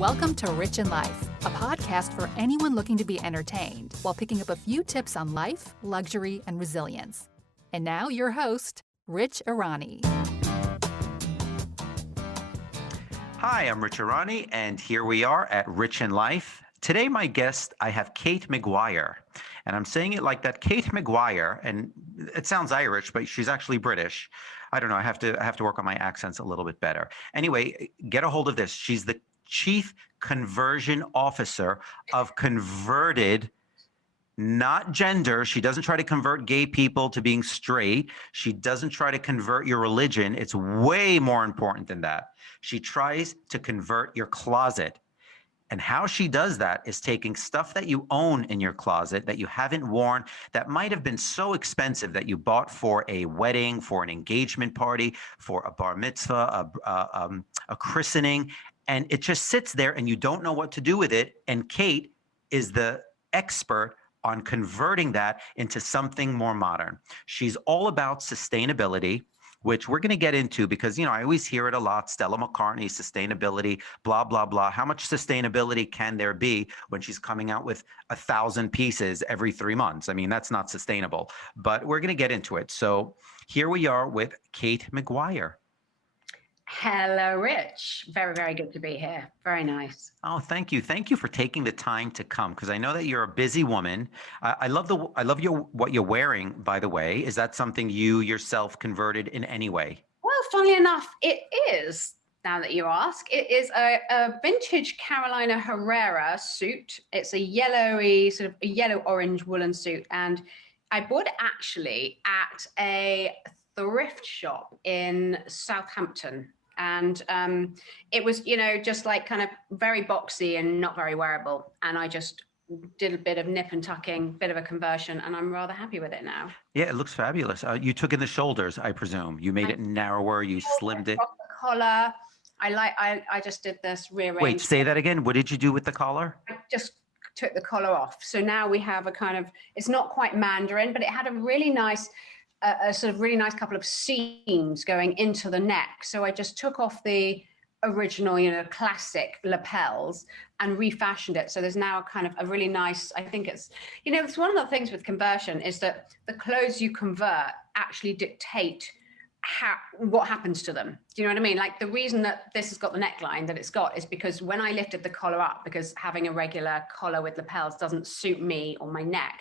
Welcome to Rich in Life, a podcast for anyone looking to be entertained while picking up a few tips on life, luxury, and resilience. And now your host, Rich Irani. Hi, I'm Rich Irani, and here we are at Rich in Life. Today, my guest, I have Kate McGuire, and I'm saying it like that. Kate McGuire, and it sounds Irish, but she's actually British. I don't know. I have to work on my accents a little bit better. Anyway, get a hold of this. She's the Chief Conversion Officer of Converted, not gender. She doesn't try to convert gay people to being straight. She doesn't try to convert your religion. It's way more important than that. She tries to convert your closet. And how she does that is taking stuff that you own in your closet that you haven't worn, that might have been so expensive that you bought for a wedding, for an engagement party, for a bar mitzvah, a christening, and it just sits there and you don't know what to do with it. And Kate is the expert on converting that into something more modern. She's all about sustainability, which we're going to get into because, you know, I always hear it a lot. Stella McCartney, sustainability, blah, blah, blah. How much sustainability can there be when she's coming out with 1,000 pieces every 3 months? I mean, that's not sustainable, but we're going to get into it. So here we are with Kate McGuire. Hello, Rich. Very, very good to be here. Very nice. Oh, thank you. Thank you for taking the time to come because I know that you're a busy woman. I love what you're wearing, by the way. Is that something you yourself converted in any way? Well, funnily enough, it is. Now that you ask, it is a vintage Carolina Herrera suit. It's a yellowy, sort of a yellow-orange woolen suit. And I bought it actually at a thrift shop in Southampton. And it was, you know, just like kind of very boxy and not very wearable. And I just did a bit of nip and tucking, bit of a conversion, and I'm rather happy with it now. Yeah, it looks fabulous. You took in the shoulders, I presume. You made it narrower, you slimmed it. The collar. I just did this rearrange. Wait, say that again. What did you do with the collar? I just took the collar off. So now we have a kind of, it's not quite Mandarin, but it had a really nice, a sort of really nice couple of seams going into the neck. So I just took off the original, you know, classic lapels and refashioned it. So there's now kind of a really nice, I think it's, you know, it's one of the things with conversion is that the clothes you convert actually dictate what happens to them. Do you know what I mean? Like the reason that this has got the neckline that it's got is because when I lifted the collar up, because having a regular collar with lapels doesn't suit me or my neck,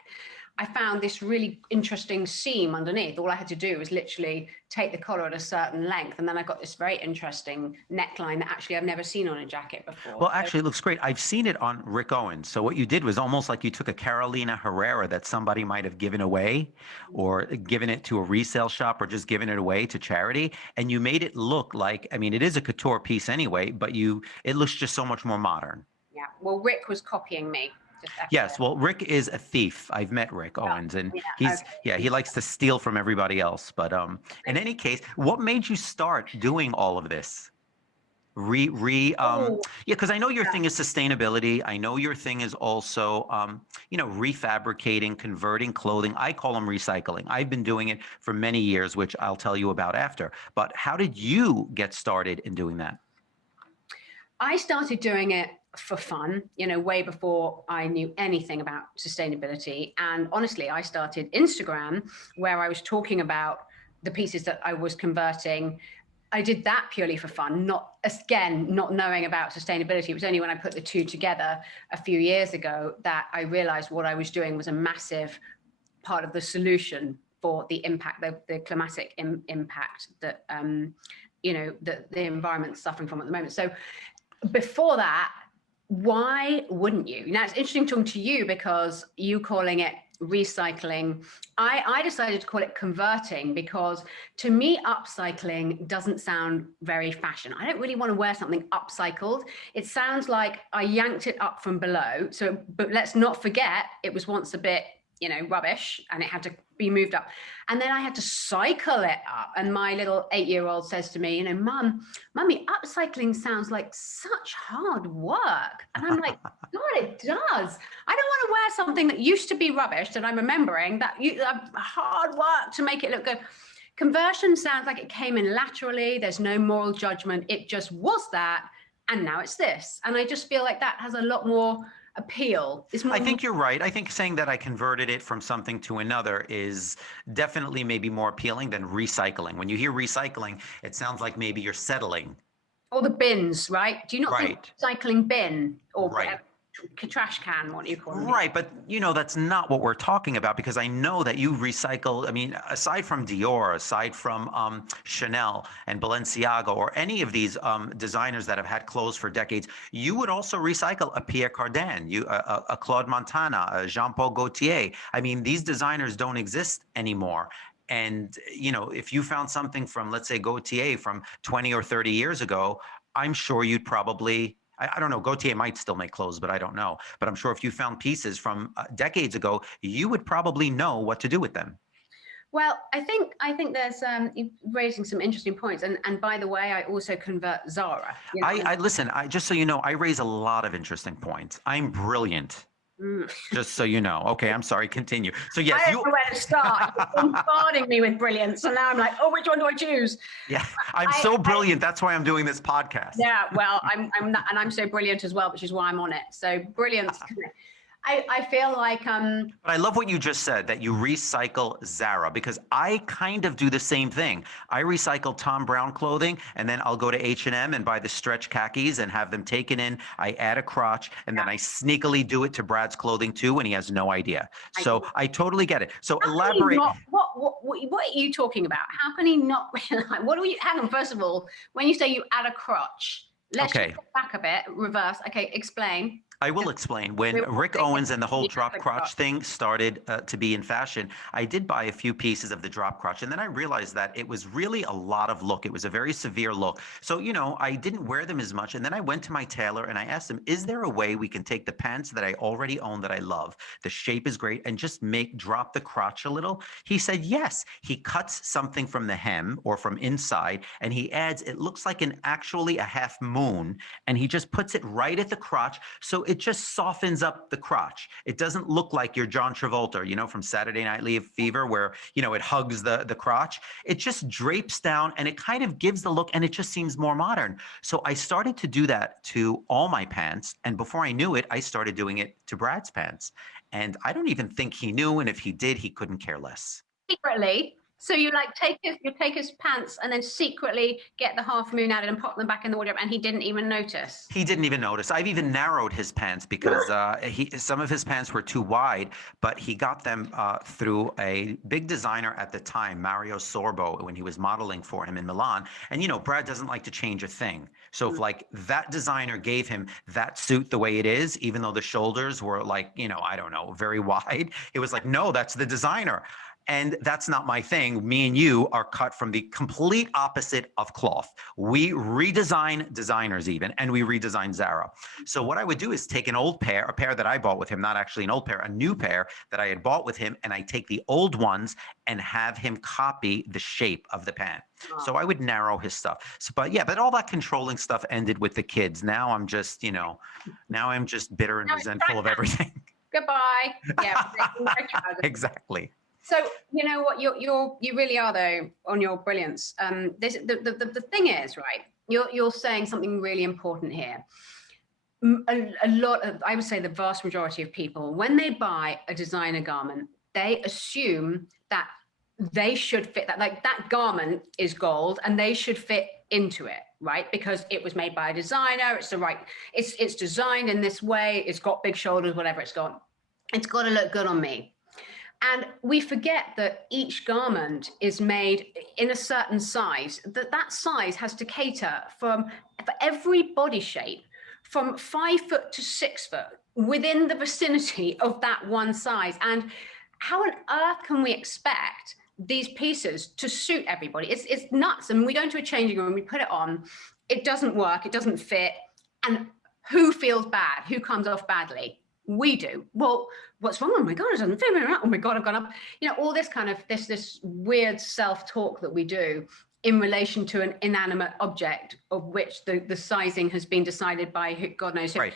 I found this really interesting seam underneath. All I had to do was literally take the collar at a certain length. And then I got this very interesting neckline that actually I've never seen on a jacket before. Well, actually, it looks great. I've seen it on Rick Owens. So what you did was almost like you took a Carolina Herrera that somebody might have given away or given it to a resale shop or just given it away to charity. And you made it look like, I mean, it is a couture piece anyway, but it looks just so much more modern. Yeah, well, Rick was copying me. Yes, well, Rick is a thief. I've met Rick Owens, and he likes to steal from everybody else. But in any case, what made you start doing all of this? Because I know your thing is sustainability. I know your thing is also, refabricating, converting clothing. I call them recycling. I've been doing it for many years, which I'll tell you about after. But how did you get started in doing that? I started doing it for fun, you know, way before I knew anything about sustainability. And honestly, I started Instagram where I was talking about the pieces that I was converting. I did that purely for fun, not knowing about sustainability. It was only when I put the two together a few years ago that I realized what I was doing was a massive part of the solution for the impact, the climatic impact that, the environment's suffering from at the moment. So before that, why wouldn't you? Now, it's interesting talking to you because you calling it recycling. I decided to call it converting because to me, upcycling doesn't sound very fashion. I don't really want to wear something upcycled. It sounds like I yanked it up from below. So, but let's not forget, it was once a bit, rubbish and it had to be moved up. And then I had to cycle it up. And my little 8-year-old says to me, Mummy, upcycling sounds like such hard work. And I'm like, God, it does. I don't want to wear something that used to be rubbish that I'm remembering that hard work to make it look good. Conversion sounds like it came in laterally. There's no moral judgment. It just was that. and now it's this. And I just feel like that has a lot more appeal. It's more, I think you're right. I think saying that I converted it from something to another is definitely maybe more appealing than recycling. When you hear recycling, it sounds like maybe you're settling. or the bins, right? Do you not think Right. recycling bin or Right. trash can, what do you call it? Right, but that's not what we're talking about, because I know that you recycle. I mean, aside from Dior, aside from Chanel and Balenciaga, or any of these designers that have had clothes for decades, you would also recycle a Pierre Cardin, a Claude Montana, a Jean-Paul Gaultier. I mean, these designers don't exist anymore. And if you found something from, let's say, Gaultier from 20 or 30 years ago, I'm sure you'd probably, I don't know, Gaultier might still make clothes, but I don't know. But I'm sure if you found pieces from decades ago, you would probably know what to do with them. Well, I think there's you're raising some interesting points, and by the way, I also convert Zara. I listen. Just so you know, I raise a lot of interesting points. I'm brilliant. Just so you know. Okay, I'm sorry. Continue. So yes, I don't know where to start. You're bombarding me with brilliance, so now I'm like, oh, which one do I choose? Yeah, I'm so brilliant. That's why I'm doing this podcast. Yeah, well, I'm not, and I'm so brilliant as well, which is why I'm on it. So brilliance. I feel like But I love what you just said, that you recycle Zara, because I kind of do the same thing. I recycle Tom Brown clothing, and then I'll go to H&M and buy the stretch khakis and have them taken in. I add a crotch, and then I sneakily do it to Brad's clothing too, and he has no idea. So I totally get it. So elaborate. What are you talking about? How can he not realize? What do we? Hang on. First of all, when you say you add a crotch, let's just go back a bit, reverse. Okay, explain. I will explain. When Rick Owens and the whole drop crotch thing started to be in fashion, I did buy a few pieces of the drop crotch, and then I realized that it was really a lot of look. It was a very severe look. So, I didn't wear them as much. And then I went to my tailor and I asked him, is there a way we can take the pants that I already own, that I love, the shape is great, and just drop the crotch a little? He said, yes. He cuts something from the hem or from inside, and he adds, it looks like actually a half moon, and he just puts it right at the crotch. So it just softens up the crotch. It doesn't look like you're John Travolta, from Saturday Night Fever, where, it hugs the crotch. It just drapes down, and it kind of gives the look, and it just seems more modern. So I started to do that to all my pants. And before I knew it, I started doing it to Brad's pants. And I don't even think he knew. And if he did, he couldn't care less. Secretly. So you take his pants and then secretly get the half moon added and pop them back in the wardrobe, and he didn't even notice. He didn't even notice. I've even narrowed his pants because some of his pants were too wide, but he got them through a big designer at the time, Mario Sorbo, when he was modeling for him in Milan. And Brad doesn't like to change a thing. So if that designer gave him that suit the way it is, even though the shoulders were I don't know, very wide, it was like, no, that's the designer. And that's not my thing. Me and you are cut from the complete opposite of cloth. We redesign designers even, and we redesign Zara. So what I would do is take an old pair, a pair that I bought with him, not actually an old pair, a new pair that I had bought with him, and I take the old ones and have him copy the shape of the pant. Oh. So I would narrow his stuff. But all that controlling stuff ended with the kids. Now I'm just, now I'm just bitter and resentful of everything. Goodbye. Yeah, exactly. So you know what, you really are though on your brilliance. The thing is, right? You're saying something really important here. A lot of, I would say, the vast majority of people, when they buy a designer garment, they assume that they should fit that. Like that garment is gold, and they should fit into it, right? Because it was made by a designer. It's designed in this way. It's got big shoulders, whatever it's got. It's got to look good on me. And we forget that each garment is made in a certain size, that size has to cater for every body shape from 5 foot to 6 foot within the vicinity of that one size. And how on earth can we expect these pieces to suit everybody? It's nuts. And we go into a changing room, we put it on, it doesn't work, it doesn't fit. And who feels bad? Who comes off badly? We do. Well, what's wrong? Oh my God, it doesn't fit me. Oh my God, I've gone up. All this kind of this weird self-talk that we do in relation to an inanimate object of which the sizing has been decided by God knows who. Right.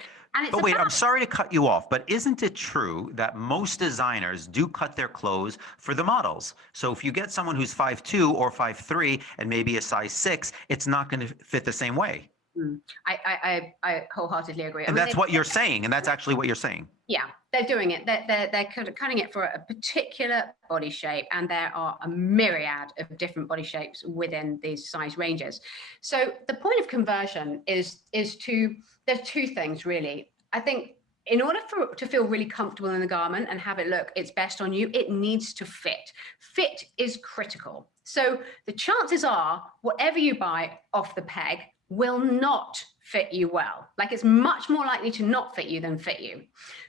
But wait, I'm sorry to cut you off, but isn't it true that most designers do cut their clothes for the models? So if you get someone who's 5'2" or 5'3" and maybe a size 6, it's not going to fit the same way. Mm. I wholeheartedly agree. And that's what you're saying. And that's actually what you're saying. Yeah, they're doing it. They're cutting it for a particular body shape, and there are a myriad of different body shapes within these size ranges. So the point of conversion is to, there's two things really. I think in order to feel really comfortable in the garment and have it look its best on you, it needs to fit. Fit is critical. So the chances are whatever you buy off the peg will not fit you well. Like, it's much more likely to not fit you than fit you.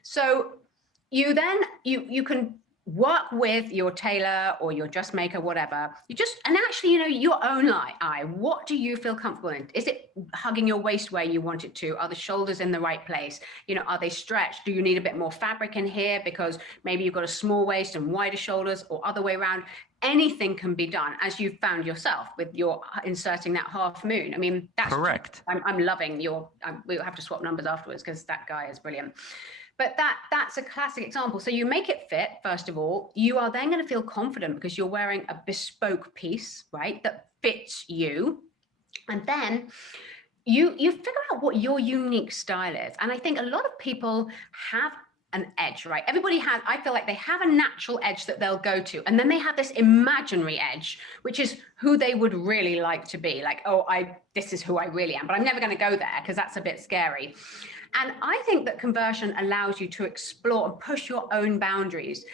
So you then, you can work with your tailor or your dressmaker, whatever. You just, and actually, you know, your own eye, what do you feel comfortable in? Is it hugging your waist where you want it to? Are the shoulders in the right place? You know, are they stretched? Do you need a bit more fabric in here because maybe you've got a small waist and wider shoulders, or other way around? Anything can be done, as you've found yourself with your inserting that half moon. I mean, that's correct. I'm loving your, we'll have to swap numbers afterwards because that guy is brilliant. But that's a classic example. So you make it fit, first of all. You are then going to feel confident because you're wearing a bespoke piece, right, that fits you. And then you figure out what your unique style is. And I think a lot of people have an edge, right? Everybody has, I feel like they have a natural edge that they'll go to. And then they have this imaginary edge, which is who they would really like to be. Like, oh, this is who I really am, but I'm never going to go there because that's a bit scary. And I think that conversion allows you to explore and push your own boundaries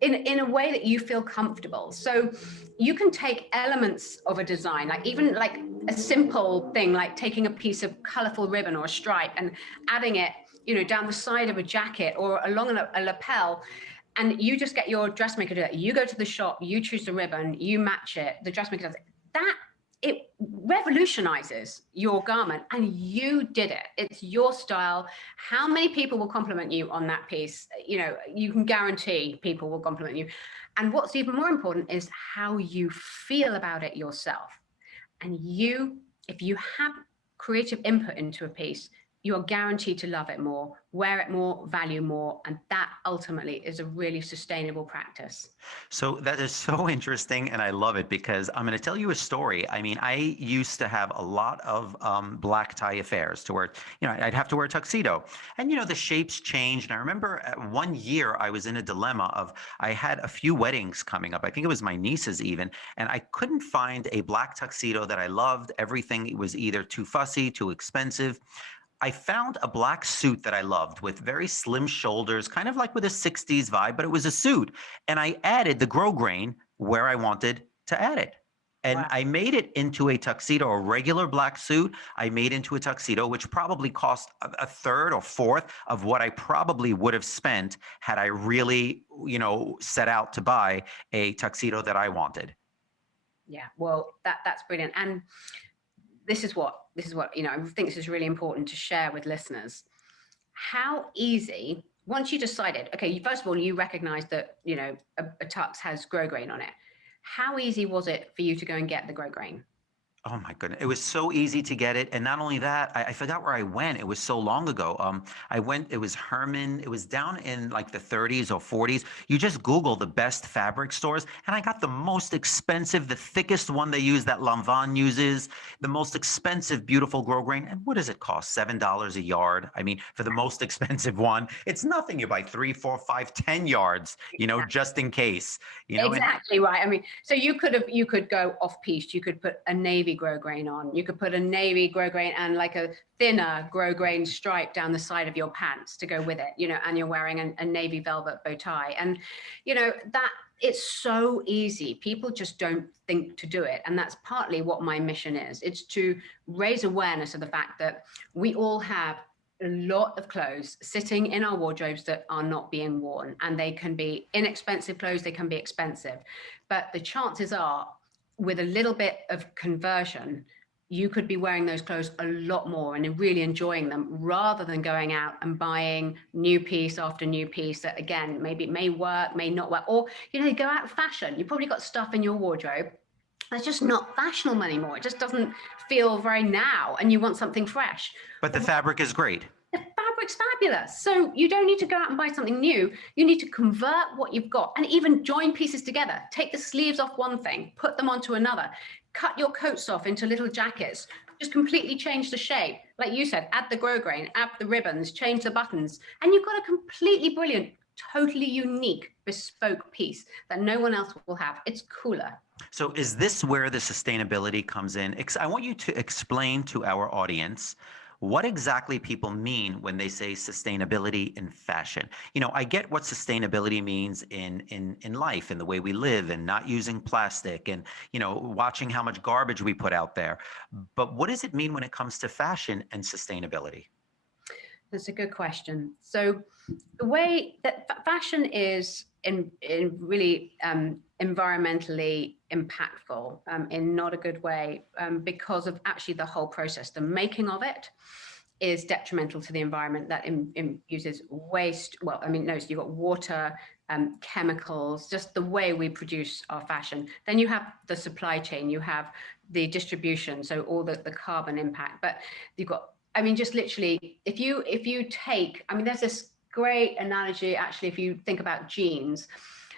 in a way that you feel comfortable. So you can take elements of a design, like even like a simple thing, like taking a piece of colorful ribbon or a stripe and adding it, you know, down the side of a jacket or along a lapel. And you just get your dressmaker to do that. You go to the shop, you choose the ribbon, you match it, the dressmaker does it. It revolutionizes your garment, and you did it. It's your style. How many people will compliment you on that piece? You know, you can guarantee people will compliment you. And what's even more important is how you feel about it yourself. And if you have creative input into a piece, you are guaranteed to love it more, wear it more, value more, and that ultimately is a really sustainable practice. So that is so interesting, and I love it because I'm going to tell you a story. I mean, I used to have a lot of black tie affairs to where, you know, I'd have to wear a tuxedo, and, you know, the shapes changed. And I remember one year I was in a dilemma of, I had a few weddings coming up. I think it was my niece's even, and I couldn't find a black tuxedo that I loved. Everything was either too fussy, too expensive. I found a black suit that I loved with very slim shoulders, kind of like with a 60s vibe, but it was a suit. And I added the grosgrain where I wanted to add it. And Wow. I made it into a tuxedo, a regular black suit. I made into a tuxedo, which probably cost a third or fourth of what I probably would have spent had I really, you know, set out to buy a tuxedo that I wanted. Yeah, well, that's brilliant. And this is what, you know, I think this is really important to share with listeners. How easy, once you decided, okay, first of all, you recognize that, you know, a tux has grosgrain on it. How easy was it for you to go and get the grosgrain? Oh my goodness. It was so easy to get it. And not only that, I forgot where I went. It was so long ago. I went, it was Herman. It was down in like the 30s or 40s. You just Google the best fabric stores. And I got the most expensive, the thickest one they use that Lanvin uses, the most expensive, beautiful grosgrain. And what does it cost? $7 a yard. I mean, for the most expensive one, it's nothing. You buy 3, 4, 5, 10 yards, you know, just in case, you know. Exactly right. I mean, so you could go off piste. You could put a navy grosgrain on. You could put a navy grosgrain and like a thinner grosgrain stripe down the side of your pants to go with it, you know, and you're wearing a navy velvet bow tie. And, you know, that it's so easy. People just don't think to do it. And that's partly what my mission is. It's to raise awareness of the fact that we all have a lot of clothes sitting in our wardrobes that are not being worn, and they can be inexpensive clothes, they can be expensive, but the chances are, with a little bit of conversion, you could be wearing those clothes a lot more and really enjoying them, rather than going out and buying new piece after new piece that, again, maybe it may work, may not work, or, you know, you go out of fashion. You've probably got stuff in your wardrobe that's just not fashionable anymore. It just doesn't feel very now, and you want something fresh. But the fabric is great. The fabric's fabulous. So you don't need to go out and buy something new. You need to convert what you've got and even join pieces together. Take the sleeves off one thing, put them onto another, cut your coats off into little jackets, just completely change the shape. Like you said, add the grosgrain, add the ribbons, change the buttons, and you've got a completely brilliant, totally unique, bespoke piece that no one else will have. It's cooler. So is this where the sustainability comes in? I want you to explain to our audience what exactly people mean when they say sustainability in fashion. You know, I get what sustainability means in life, in the way we live, and not using plastic, and, you know, watching how much garbage we put out there. But what does it mean when it comes to fashion and sustainability? That's a good question. So the way that fashion is in really environmentally impactful in not a good way, because of actually the whole process. The making of it is detrimental to the environment. That uses waste. Well, I mean, no, so you've got water, chemicals, just the way we produce our fashion. Then you have the supply chain, you have the distribution, so all the carbon impact. But you've got, I mean, just literally, if you take, I mean, there's this great analogy, actually, if you think about jeans.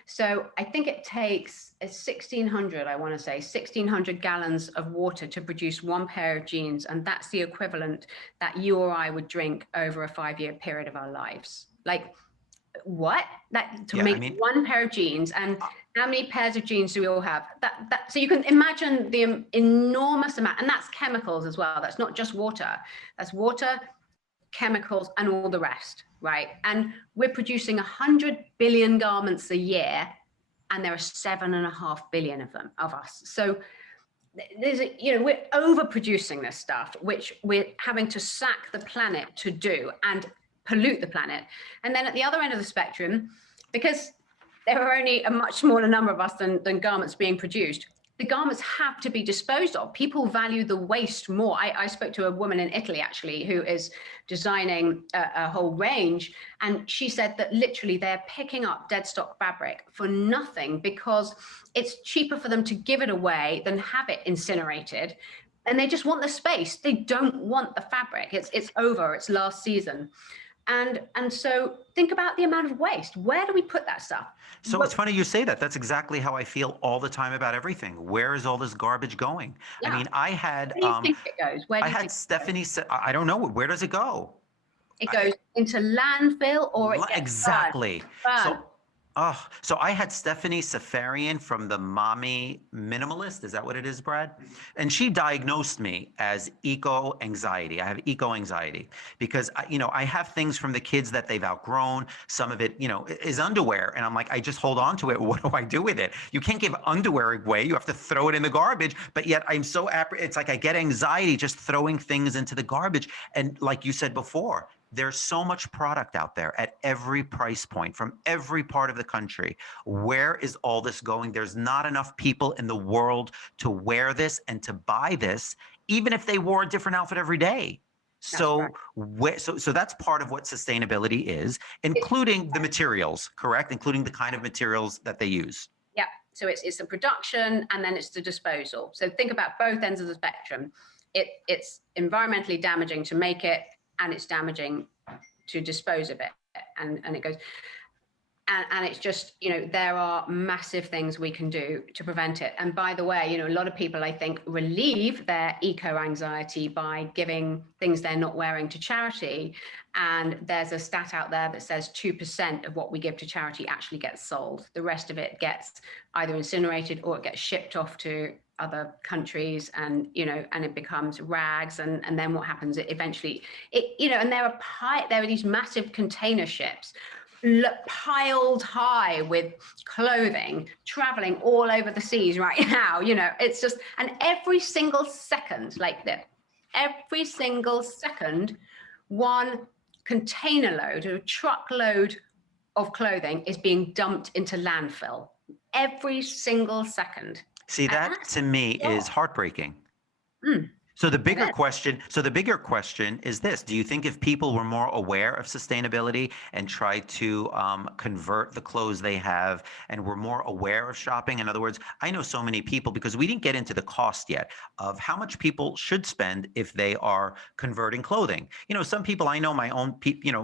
So I think it takes 1,600, I want to say, 1,600 gallons of water to produce one pair of jeans. And that's the equivalent that you or I would drink over a 5-year period of our lives. Like, what? That to make one pair of jeans. And how many pairs of jeans do we all have? So you can imagine the enormous amount, and that's chemicals as well. That's not just water. That's water, chemicals, and all the rest, right? And we're producing 100 billion garments a year, and there are 7.5 billion of us. So there's we're overproducing this stuff, which we're having to sack the planet to do and pollute the planet. And then at the other end of the spectrum, because there are only a much smaller number of us than garments being produced, the garments have to be disposed of. People value the waste more. I spoke to a woman in Italy, actually, who is designing a whole range. And she said that literally they're picking up dead stock fabric for nothing because it's cheaper for them to give it away than have it incinerated. And they just want the space. They don't want the fabric. It's over, it's last season. And so think about the amount of waste. Where do we put that stuff? So it's funny you say that. That's exactly how I feel all the time about everything. Where is all this garbage going? Yeah. I mean, I had Where do you think it goes? Where do you think Stephanie said, I don't know, where does it go? It goes into landfill, or it gets exactly. burned. So I had Stephanie Safarian from the Mommy Minimalist. Is that what it is, Brad? And she diagnosed me as eco-anxiety. I have eco-anxiety because, I have things from the kids that they've outgrown. Some of it, is underwear. And I'm like, I just hold on to it. What do I do with it? You can't give underwear away. You have to throw it in the garbage. But yet I'm so, it's like I get anxiety just throwing things into the garbage. And like you said before, there's so much product out there at every price point from every part of the country. Where is all this going? There's not enough people in the world to wear this and to buy this, even if they wore a different outfit every day. So that's part of what sustainability is, including the materials, correct? Including the kind of materials that they use. Yeah. So it's the production and then it's the disposal. So think about both ends of the spectrum. It's environmentally damaging to make it, and it's damaging to dispose of it. And it goes, and it's just, there are massive things we can do to prevent it. And by the way, a lot of people, I think, relieve their eco-anxiety by giving things they're not wearing to charity. And there's a stat out there that says 2% of what we give to charity actually gets sold. The rest of it gets either incinerated or it gets shipped off to other countries, and and it becomes rags, and then what happens? It eventually, and there are these massive container ships piled high with clothing traveling all over the seas right now. It's just, and every single second, every single second, one container load or truckload of clothing is being dumped into landfill every single second. See, that to me is heartbreaking. So the bigger question is this: do you think if people were more aware of sustainability and tried to convert the clothes they have and were more aware of shopping? In other words, I know so many people, because we didn't get into the cost yet of how much people should spend if they are converting clothing. Some people I know, my own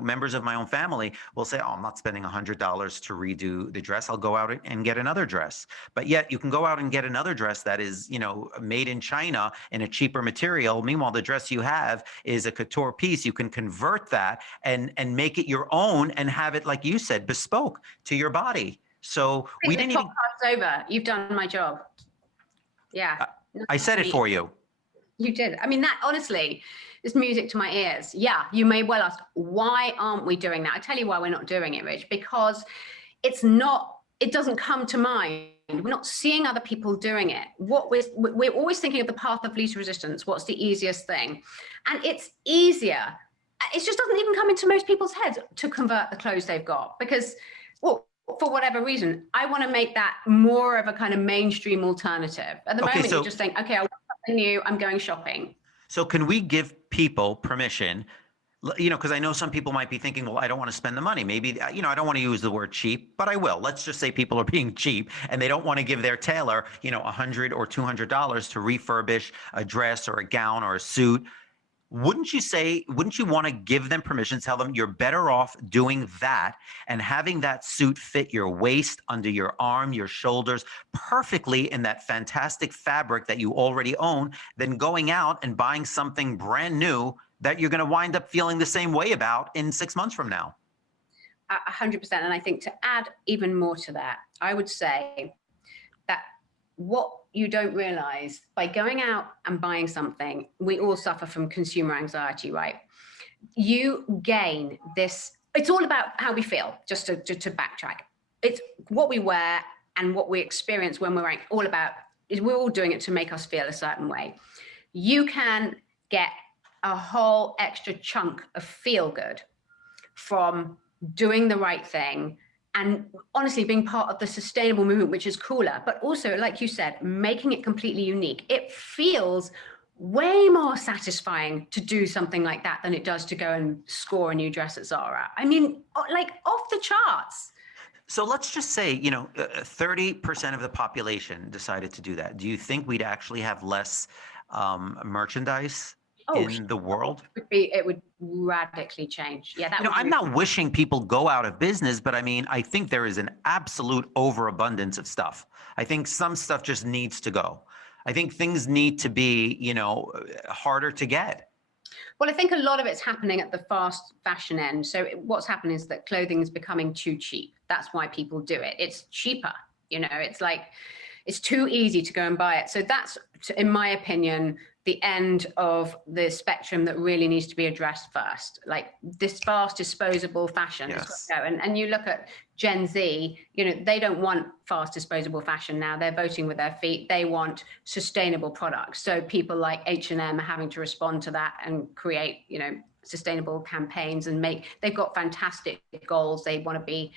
members of my own family will say, oh, I'm not spending $100 to redo the dress. I'll go out and get another dress. But yet you can go out and get another dress that is, made in China in a cheaper material material. Meanwhile, the dress you have is a couture piece. You can convert that and make it your own and have it, like you said, bespoke to your body. So we The didn't even. podcast's over. You've done my job. Yeah. I said it for you. You did. I mean, that honestly is music to my ears. Yeah, you may well ask, why aren't we doing that? I tell you why we're not doing it, Rich, because it doesn't come to mind. We're not seeing other people doing it. We're always thinking of the path of least resistance. What's the easiest thing? And it's easier. It just doesn't even come into most people's heads to convert the clothes they've got because, well, for whatever reason, I want to make that more of a kind of mainstream alternative. At the moment, you just think, okay, I want something new, I'm going shopping. So can we give people permission, because I know some people might be thinking, well, I don't want to spend the money. Maybe, I don't want to use the word cheap, but I will. Let's just say people are being cheap and they don't want to give their tailor, $100 or $200 to refurbish a dress or a gown or a suit. Wouldn't you want to give them permission, tell them you're better off doing that and having that suit fit your waist, under your arm, your shoulders perfectly in that fantastic fabric that you already own, than going out and buying something brand new that you're going to wind up feeling the same way about in 6 months from now? 100%. And I think to add even more to that, I would say that what you don't realize, by going out and buying something, we all suffer from consumer anxiety, right? You gain this, it's all about how we feel, just to backtrack. It's what we wear and what we experience when we're all about, is we're all doing it to make us feel a certain way. You can get a whole extra chunk of feel good from doing the right thing and honestly being part of the sustainable movement, which is cooler, but also, like you said, making it completely unique. It feels way more satisfying to do something like that than it does to go and score a new dress at Zara. I mean, like off the charts. So let's just say, 30% of the population decided to do that. Do you think we'd actually have less merchandise in the world? It would radically change. Yeah, I'm not wishing people go out of business, but I think there is an absolute overabundance of stuff. I think some stuff just needs to go. I think things need to be, harder to get. Well, I think a lot of it's happening at the fast fashion end. So what's happened is that clothing is becoming too cheap. That's why people do it. It's cheaper. It's like, it's too easy to go and buy it. So that's, in my opinion, the end of the spectrum that really needs to be addressed first. Like this fast disposable fashion. Yes. And you look at Gen Z, they don't want fast disposable fashion now. They're voting with their feet. They want sustainable products. So people like H&M are having to respond to that and create, sustainable campaigns and they've got fantastic goals. They want to be,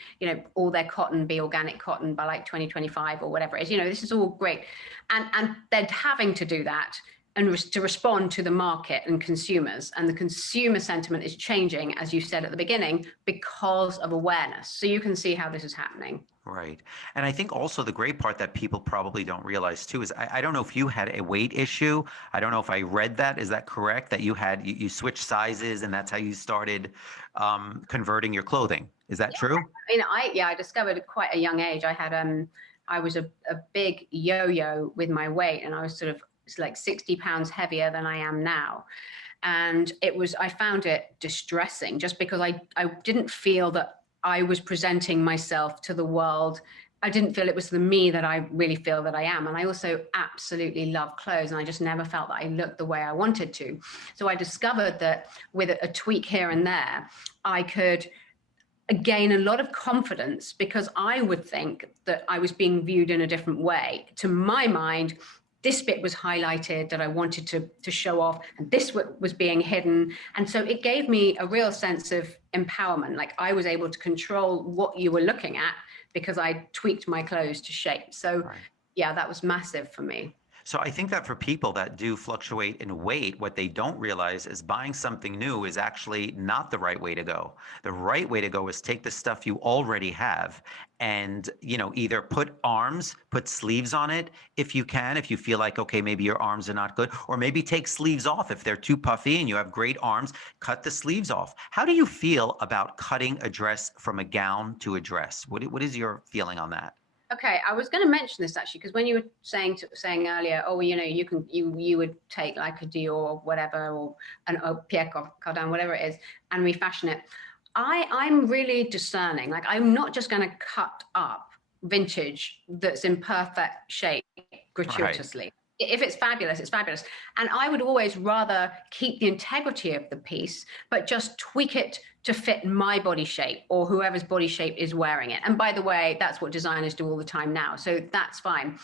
all their cotton be organic cotton by like 2025 or whatever it is. This is all great. And they're having to do that and to respond to the market and consumers. And the consumer sentiment is changing, as you said at the beginning, because of awareness. So you can see how this is happening. Right. And I think also the great part that people probably don't realize too is I don't know if you had a weight issue. I don't know if I read that. Is that correct? That you switched sizes and that's how you started converting your clothing. Is that true? I discovered at quite a young age. I was a big yo-yo with my weight, and I was it's like 60 pounds heavier than I am now. And I found it distressing just because I didn't feel that I was presenting myself to the world. I didn't feel it was the me that I really feel that I am. And I also absolutely love clothes. And I just never felt that I looked the way I wanted to. So I discovered that with a tweak here and there, I could gain a lot of confidence because I would think that I was being viewed in a different way. To my mind, this bit was highlighted that I wanted to show off, and this was being hidden. And so it gave me a real sense of empowerment. Like I was able to control what you were looking at because I tweaked my clothes to shape. So right. Yeah, that was massive for me. So I think that for people that do fluctuate in weight, what they don't realize is buying something new is actually not the right way to go. The right way to go is take the stuff you already have and, either put sleeves on it if you can, if you feel like, okay, maybe your arms are not good, or maybe take sleeves off. If they're too puffy and you have great arms, cut the sleeves off. How do you feel about cutting a dress from a gown to a dress? What is your feeling on that? Okay, I was going to mention this actually because when you were saying earlier, oh, you know, you would take like a Dior or whatever, or Pierre Cardin, whatever it is, and refashion it. I'm really discerning. Like, I'm not just going to cut up vintage that's in perfect shape Right. gratuitously. If it's fabulous, it's fabulous. And I would always rather keep the integrity of the piece, but just tweak it to fit my body shape or whoever's body shape is wearing it. And by the way, that's what designers do all the time now. So that's fine.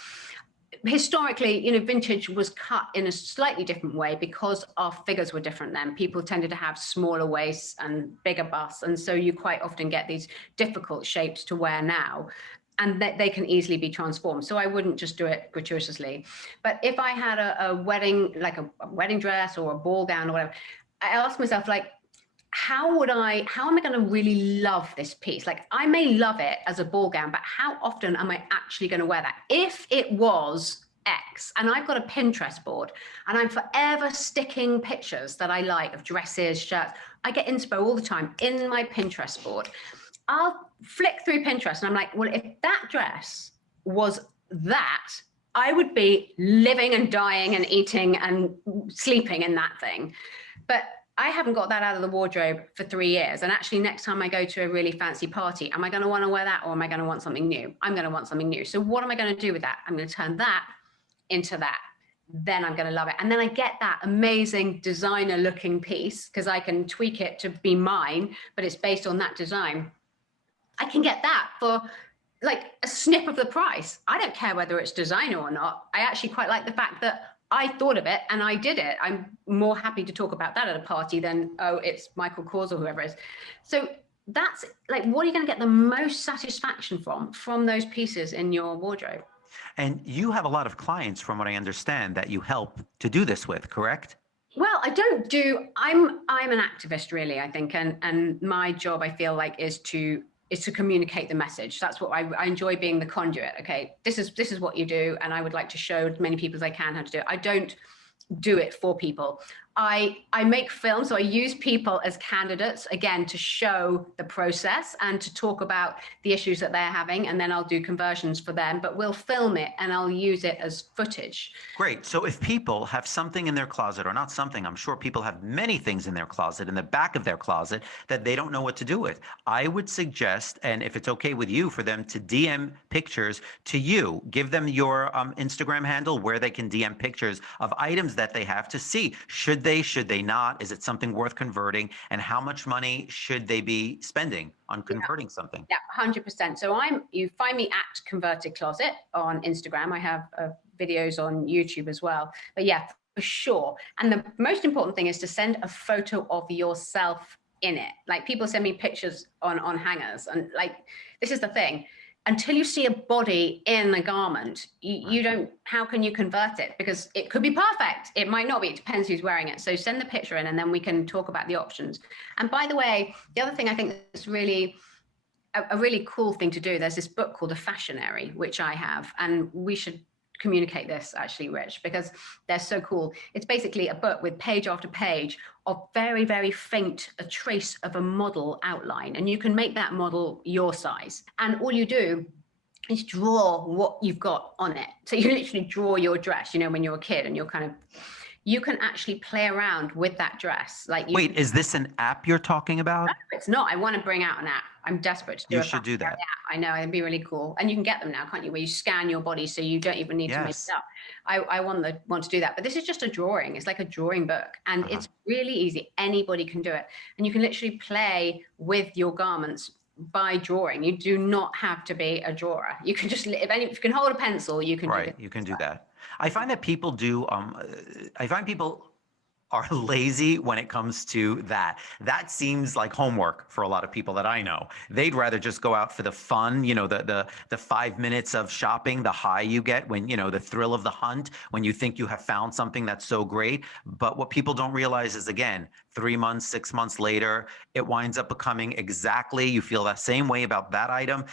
Historically, you know, vintage was cut in a slightly different way because our figures were different then. People tended to have smaller waists and bigger busts. And so you quite often get these difficult shapes to wear now, and that they can easily be transformed. So I wouldn't just do it gratuitously. But if I had a wedding, like a wedding dress or a ball gown or whatever, I asked myself, like, how am I going to really love this piece? Like, I may love it as a ball gown, but how often am I actually going to wear that? If it was X, and I've got a Pinterest board and I'm forever sticking pictures that I like of dresses, shirts, I get inspo all the time in my Pinterest board. I'll flick through Pinterest and I'm like, well, if that dress was that, I would be living and dying and eating and sleeping in that thing. But I haven't got that out of the wardrobe for 3 years. And actually, next time I go to a really fancy party, am I going to want to wear that, or am I going to want something new? I'm going to want something new. So what am I going to do with that? I'm going to turn that into that. Then I'm going to love it. And then I get that amazing designer looking piece because I can tweak it to be mine, but it's based on that design. I can get that for like a snip of the price. I don't care whether it's designer or not. I actually quite like the fact that I thought of it and I did it. I'm more happy to talk about that at a party than, oh, it's Michael Kors or whoever it is. So that's like, what are you going to get the most satisfaction from those pieces in your wardrobe? And you have a lot of clients, from what I understand, that you help to do this with, correct? Well, I'm an activist really, I think. And my job, I feel like, is to communicate the message. That's what I enjoy, being the conduit. Okay, this is what you do, and I would like to show as many people as I can how to do it. I don't do it for people. I make films, so I use people as candidates, again, to show the process and to talk about the issues that they're having, and then I'll do conversions for them, but we'll film it and I'll use it as footage. Great. So if people have something in their closet, or not something, I'm sure people have many things in their closet, in the back of their closet, that they don't know what to do with. I would suggest, and if it's okay with you, for them to DM pictures to you. Give them your Instagram handle where they can DM pictures of items that they have to see. Should they not? Is it something worth converting? And how much money should they be spending on converting something? Yeah, 100%. So you find me at Converted Closet on Instagram. I have videos on YouTube as well. But yeah, for sure. And the most important thing is to send a photo of yourself in it. Like, people send me pictures on hangers, and like, this is the thing. Until you see a body in a garment, you don't, how can you convert it? Because it could be perfect. It might not be. It depends who's wearing it. So send the picture in and then we can talk about the options. And by the way, the other thing I think is really a really cool thing to do, there's this book called The Fashionary, which I have, and we should communicate this actually, Rich, because they're so cool. It's basically a book with page after page of very, very faint, a trace of a model outline. And you can make that model your size. And all you do is draw what you've got on it. So you literally draw your dress, you know, when you're a kid, and you're kind of, you can actually play around with that dress. Like, wait, is this an app you're talking about? No, it's not. I want to bring out an app. I'm desperate to do. You should do that. I know, it'd be really cool. And you can get them now, can't you? Where you scan your body, so you don't even need to make it up. I want to do that. But this is just a drawing. It's like a drawing book, and it's really easy. Anybody can do it, and you can literally play with your garments by drawing. You do not have to be a drawer. You can just, if you can hold a pencil, you can. Right, you can do that. I find that people do. I find people are lazy when it comes to that. That seems like homework for a lot of people that I know. They'd rather just go out for the fun, you know, the 5 minutes of shopping, the high you get when, you know, the thrill of the hunt, when you think you have found something that's so great. But what people don't realize is, again, 3 months, 6 months later, it winds up becoming exactly, you feel that same way about that item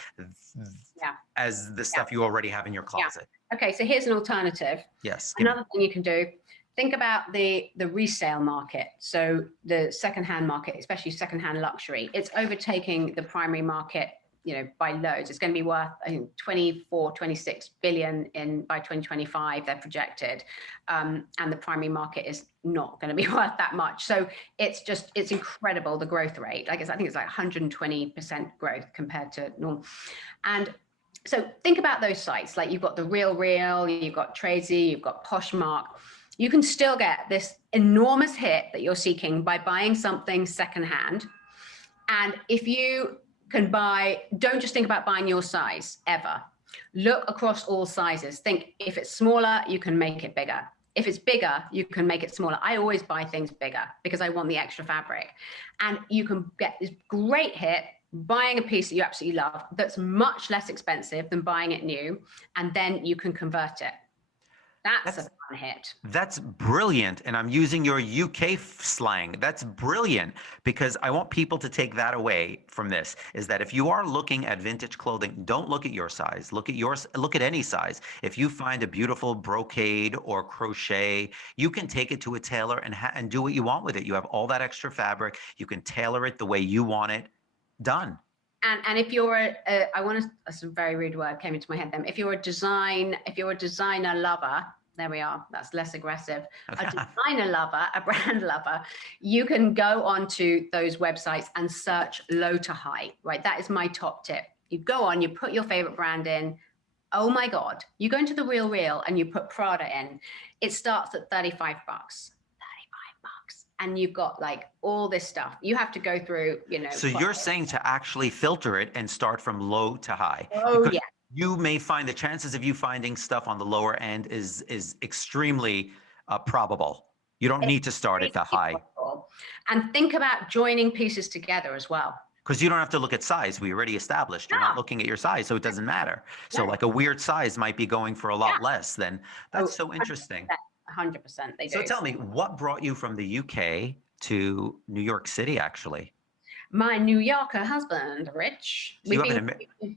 as the stuff you already have in your closet. Okay, so here's an alternative. Yes. Another thing you can do, think about the resale market. So the secondhand market, especially secondhand luxury, it's overtaking the primary market by loads. It's going to be worth, I think, 24, 26 billion by 2025, they're projected. And the primary market is not going to be worth that much. So it's incredible, the growth rate. I think it's like 120% growth compared to normal. And so think about those sites. Like you've got The RealReal, you've got Tradesy, you've got Poshmark. You can still get this enormous hit that you're seeking by buying something secondhand. And if you can don't just think about buying your size ever. Look across all sizes. Think if it's smaller, you can make it bigger. If it's bigger, you can make it smaller. I always buy things bigger because I want the extra fabric. And you can get this great hit buying a piece that you absolutely love that's much less expensive than buying it new, and then you can convert it. That's a fun hit. That's brilliant. And I'm using your UK slang. That's brilliant, because I want people to take that away from this, is that if you are looking at vintage clothing, don't look at your size. Look at any size. If you find a beautiful brocade or crochet, you can take it to a tailor and do what you want with it. You have all that extra fabric. You can tailor it the way you want it. Done. And if you're that's a very rude word came into my head then. If you're a designer lover, there we are, that's less aggressive. A designer lover, a brand lover, you can go onto those websites and search low to high, right? That is my top tip. You go on, you put your favorite brand in. Oh my God, you go into The RealReal and you put Prada in. It starts at $35. And you've got like all this stuff. You have to go through, So you're saying to actually filter it and start from low to high. Oh, yeah. You may find the chances of you finding stuff on the lower end is extremely probable. You don't need to start at the high. And think about joining pieces together as well. Because you don't have to look at size. We already established you're not looking at your size, so it doesn't matter. So like a weird size might be going for a lot less than. That's so interesting. 100% they do. So tell me, what brought you from the UK to New York City, actually? My New Yorker husband, Rich. We've been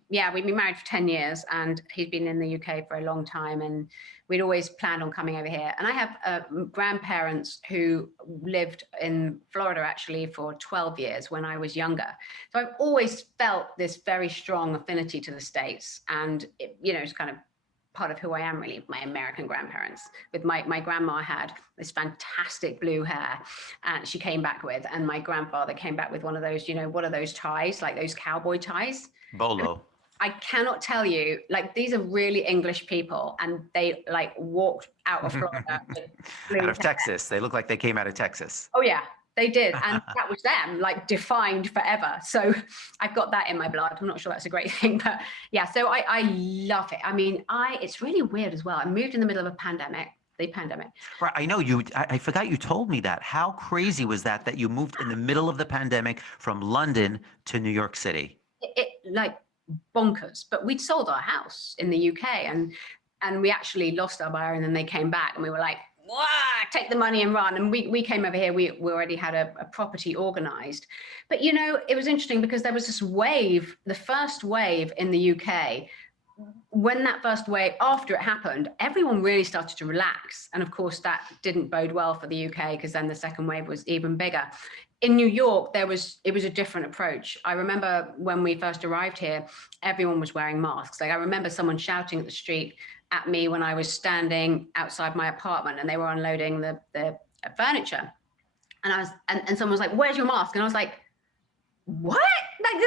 married for 10 years, and he's been in the UK for a long time, and we'd always planned on coming over here. And I have grandparents who lived in Florida actually for 12 years when I was younger. So I've always felt this very strong affinity to the States, and it's kind of part of who I am, really, my American grandparents. With my grandma had this fantastic blue hair, and she came back with, and my grandfather came back with one of those, what are those ties, like those cowboy ties? Bolo. I cannot tell you, like, these are really English people, and they like walked out of Florida with blue out of hair. Texas. They look like they came out of Texas. Oh yeah, they did. And that was them, like, defined forever. So I've got that in my blood. I'm not sure that's a great thing, but yeah, so I love it. I mean, it's really weird as well. I moved in the middle of a pandemic, the pandemic. Right. I know you, I forgot you told me that. How crazy was that you moved in the middle of the pandemic from London to New York City? It like bonkers, but we'd sold our house in the UK, and we actually lost our buyer, and then they came back, and we were like, "Wow, take the money and run." And we came over here, we already had a property organized. But it was interesting because there was this wave, the first wave in the UK. When that first wave, after it happened, everyone really started to relax. And of course, that didn't bode well for the UK, because then the second wave was even bigger. In New York, it was a different approach. I remember when we first arrived here, everyone was wearing masks. Like, I remember someone shouting at the street at me when I was standing outside my apartment, and they were unloading the furniture. And and someone was like, "Where's your mask?" And I was like, "What? Like,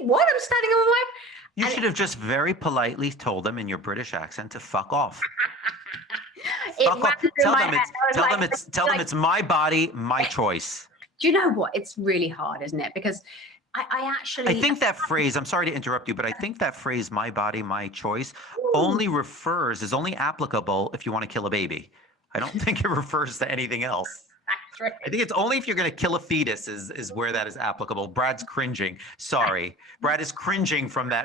what? I'm standing on my..." You should have just very politely told them in your British accent to fuck off. Fuck off. Tell them it's my body, my choice. Do you know what? It's really hard, isn't it? Because I think that phrase, I'm sorry to interrupt you, but I think that phrase, my body, my choice, is only applicable if you want to kill a baby. I don't think it refers to anything else. I think it's only if you're going to kill a fetus is where that is applicable. Brad's cringing. Sorry. Brad is cringing from that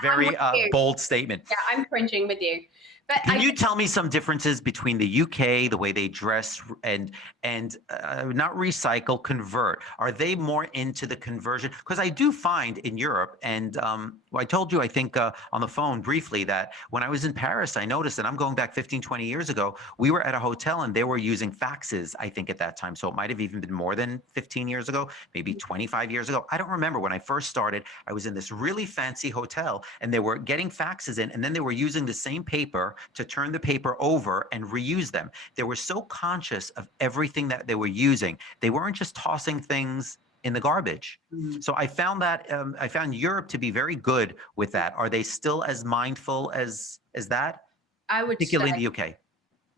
very bold statement. Yeah, I'm cringing with you. But Can you tell me some differences between the UK, the way they dress, and not recycle, convert? Are they more into the conversion? Because I do find in Europe, and I told you, I think on the phone briefly, that when I was in Paris, I noticed, and I'm going back 15, 20 years ago, we were at a hotel and they were using faxes, I think at that time. So it might have even been more than 15 years ago, maybe 25 years ago. I don't remember. When I first started, I was in this really fancy hotel and they were getting faxes in, and then they were using the same paper to turn the paper over and reuse them. They were so conscious of everything that they were using. They weren't just tossing things in the garbage. So I found that I found Europe to be very good with that. Are they still as mindful as that? I would Particularly say, in the UK.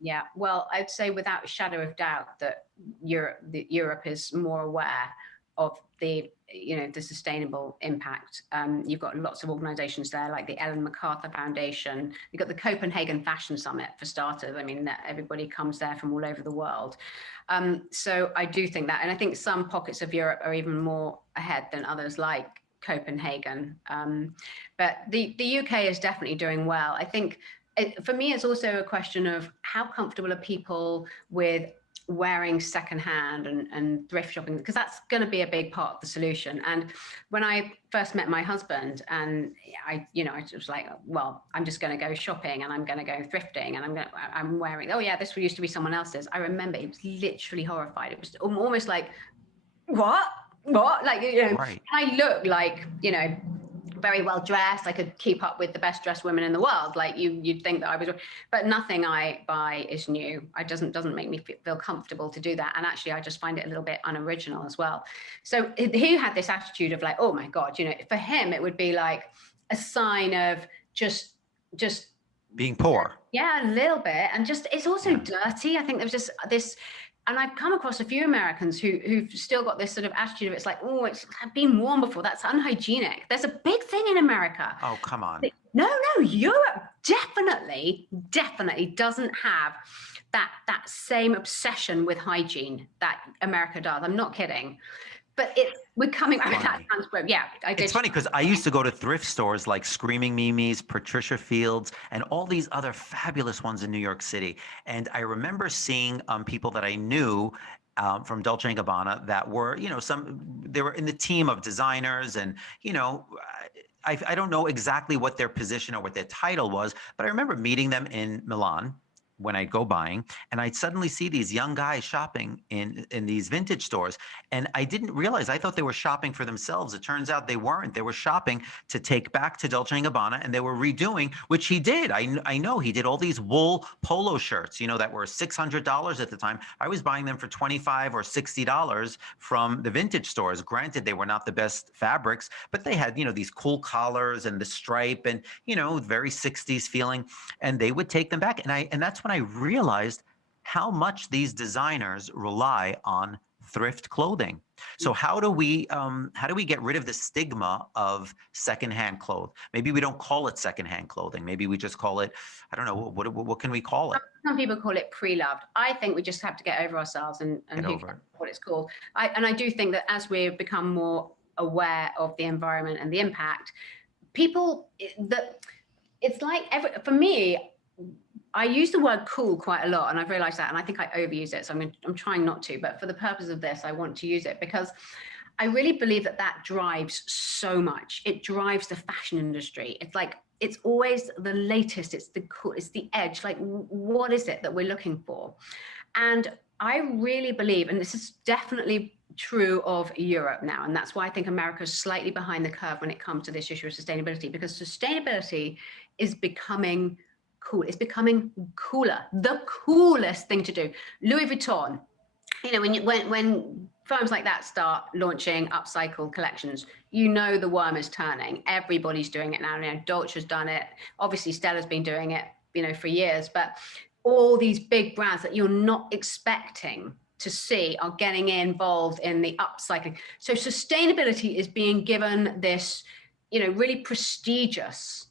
yeah, well, I'd say without a shadow of doubt that Europe is more aware of the sustainable impact. You've got lots of organizations there like the Ellen MacArthur Foundation. You've got the Copenhagen Fashion Summit, for starters. I mean, everybody comes there from all over the world. So I do think that, and I think some pockets of Europe are even more ahead than others, like Copenhagen. But the UK is definitely doing well. I think for me, it's also a question of how comfortable are people with wearing secondhand and thrift shopping, because that's going to be a big part of the solution. And when I first met my husband, and I was like, well, I'm just going to go shopping and I'm going to go thrifting and I'm wearing, oh yeah, this used to be someone else's. I remember he was literally horrified. It was almost like, what? Like, Right. I look like, very well dressed. I could keep up with the best dressed women in the world. Like you'd think that I was, but nothing I buy is new. It doesn't make me feel comfortable to do that. And actually, I just find it a little bit unoriginal as well. So he had this attitude of like, oh my God, for him, it would be like a sign of just being poor. Yeah, a little bit. And just, it's also dirty. I think there's just this, and I've come across a few Americans who've still got this sort of attitude of it's like, oh, it's been worn before. That's unhygienic. There's a big thing in America. Oh, come on. No, Europe definitely doesn't have that same obsession with hygiene that America does. I'm not kidding. But we're coming back. That sounds great. Yeah, I did. It's funny because I used to go to thrift stores like Screaming Mimi's, Patricia Fields, and all these other fabulous ones in New York City. And I remember seeing people that I knew from Dolce & Gabbana that were, they were in the team of designers, and I don't know exactly what their position or what their title was, but I remember meeting them in Milan when I'd go buying, and I'd suddenly see these young guys shopping in these vintage stores. And I didn't realize, I thought they were shopping for themselves. It turns out they weren't. They were shopping to take back to Dolce & Gabbana, and they were redoing, which he did. I know he did all these wool polo shirts, that were $600 at the time. I was buying them for $25 or $60 from the vintage stores. Granted, they were not the best fabrics, but they had, these cool collars and the stripe and, very 60s feeling, and they would take them back. And that's when I realized how much these designers rely on thrift clothing. So how do we get rid of the stigma of secondhand clothes? Maybe we don't call it secondhand clothing. Maybe we just call it, I don't know, what can we call it? Some people call it pre-loved. I think we just have to get over ourselves and what it's called. I do think that as we become more aware of the environment and the impact, it's like for me, I use the word cool quite a lot, and I've realized that, and I think I overuse it. So I'm trying not to, but for the purpose of this, I want to use it because I really believe that drives so much. It drives the fashion industry. It's like, it's always the latest. It's the cool, it's the edge. Like, what is it that we're looking for? And I really believe, and this is definitely true of Europe now, and that's why I think America's slightly behind the curve when it comes to this issue of sustainability, because sustainability is becoming cool. It's becoming cooler, the coolest thing to do. Louis Vuitton, when firms like that start launching upcycled collections, the worm is turning. Everybody's doing it now. Dolce's done it. Obviously, Stella's been doing it, for years. But all these big brands that you're not expecting to see are getting involved in the upcycling. So sustainability is being given this, really prestigious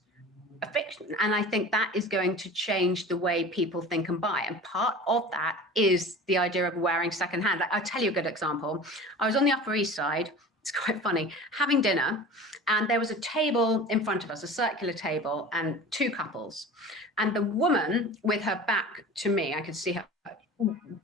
fiction. And I think that is going to change the way people think and buy. And part of that is the idea of wearing secondhand. I'll tell you a good example. I was on the Upper East Side. It's quite funny, having dinner, and there was a table in front of us, a circular table, and two couples. And the woman with her back to me, I could see her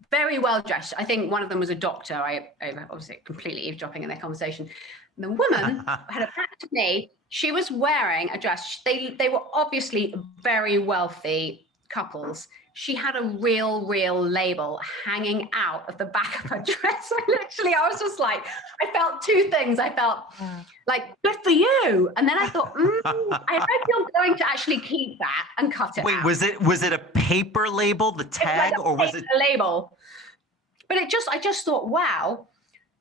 very well dressed. I think one of them was a doctor. I obviously completely eavesdropping in their conversation. The woman had her back to me. She was wearing a dress. They were obviously very wealthy couples, she had a real label hanging out of the back of her dress. I was just like, I felt two things. I felt like, good for you. And then I thought, I hope you're going to actually keep that and cut it Wait, out. was it a paper label, the tag, like or was it a label? But I just thought, wow,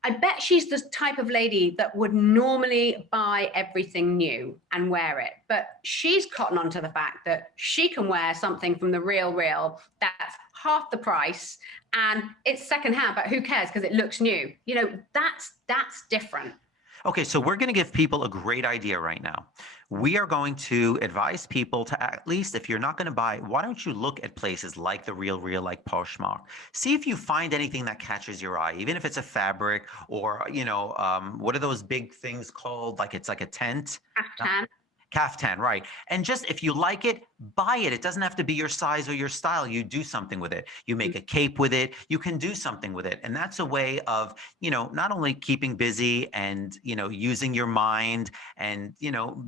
I bet she's the type of lady that would normally buy everything new and wear it. But she's cotton onto the fact that she can wear something from the Real that's half the price and it's secondhand, but who cares because it looks new. You know, that's different. Okay, so we're going to give people a great idea right now. We are going to advise people to, at least if you're not going to buy, why don't you look at places like the Real, like Poshmark. See if you find anything that catches your eye, even if it's a fabric or, what are those big things called? Like it's like a tent. Caftan, right. And just if you like it, buy it. It doesn't have to be your size or your style. You do something with it. You make a cape with it. You can do something with it. And that's a way of, not only keeping busy and, using your mind and,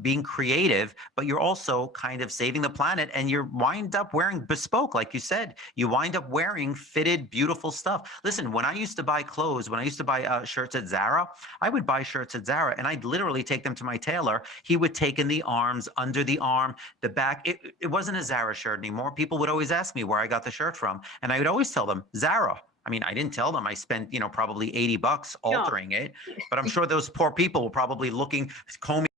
being creative, but you're also kind of saving the planet and you're wind up wearing bespoke, like you said. You wind up wearing fitted, beautiful stuff. Listen, when I used to buy clothes, when I used to buy shirts at Zara, I would buy shirts at Zara and I'd literally take them to my tailor. He would take in the arms, under the arm, the back. It wasn't a Zara shirt anymore. People would always ask me where I got the shirt from. And I would always tell them Zara. I mean, I didn't tell them I spent, probably $80 altering it, but I'm sure those poor people were probably combing